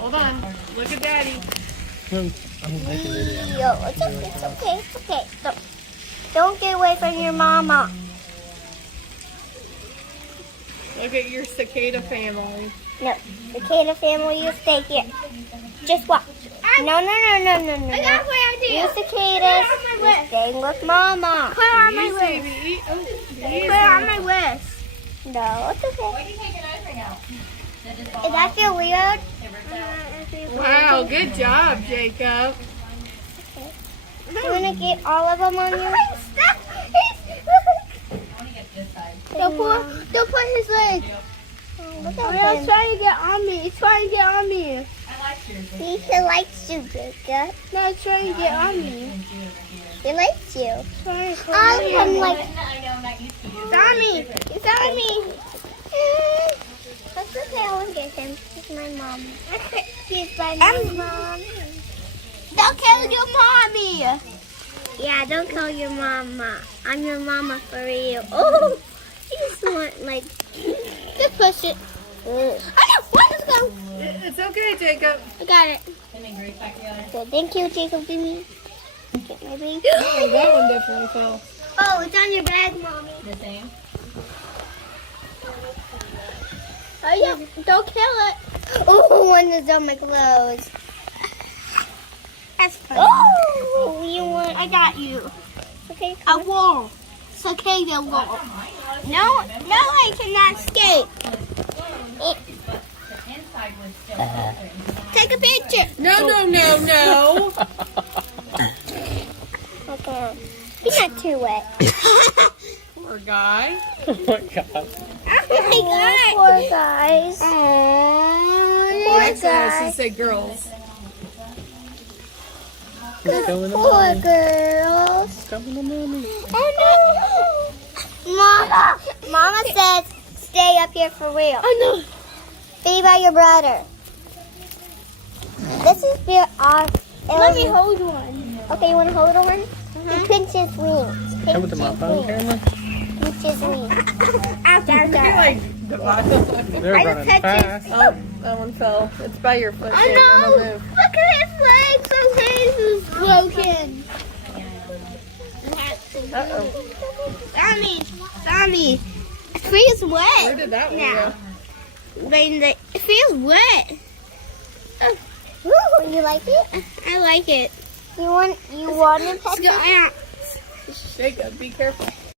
Hold on. Look at Daddy. I'm making a video. Yo, it's okay. Don't get away from your mama. Look at your cicada family. No, the Cicada family, you stay here. Just watch. No. I got a great idea. You cicadas, you stay with mama. Put it on my Easy, list. baby. Oh, Put it on my list. No, it's okay. Why do you take your nose ring out? Does that feel weird? wow, good job, Jacob. You want to get all of them on you? I want to get this side. Don't put his leg. Look Oh, at he's him. trying to get on me. He's trying to get on me. I like yours. He likes you, Jacob. No, he's trying to get on me. He likes you. Trying to I'm like, I know, I'm not used to you. It's on me. It's on me. that's okay, I won't get him. He's my mom. He's my mom. Don't kill your mommy. Yeah, don't call your mama. I'm your mama for real. Oh, he's not like. Just push it. I know. Let's go. It's okay, Jacob. I got it. Let me group back together. So thank you, Jacob. Give me. Get my baby. Oh, that one definitely fell. Oh, it's on your bag, mommy. The same. Oh yeah. Don't kill it. Oh, one is on my clothes. That's funny. Oh, you want? I got you. Okay. A wall. Cicada wall. No, I cannot escape. The inside was still open. Take a picture. No. Okay. Be not too wet. Poor guy. Oh my god. Oh my Poor guys. Poor Next guys. she said girls. It's coming to Poor mommy. girls. It's coming to mommy. Oh no. Mama says stay up here for real. Oh Be by your brother. This is our. no. Let me hold one. Okay, you want to hold on? You pinch his wings. Come to my phone camera. Pinch his wings. Ouch, ouch, You're ouch. like divided. They're running fast. Oh, that one fell. It's by your foot. Oh Jake. no! It'll move. Look at his legs. His hands is broken. Uh-oh. Sammy. It feels Where wet. did that one Now. go? It feels wet. Ooh, you like it? I like it. You want to touch Let's go it? out. Jacob, be careful.